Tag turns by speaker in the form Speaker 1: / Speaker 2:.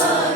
Speaker 1: us.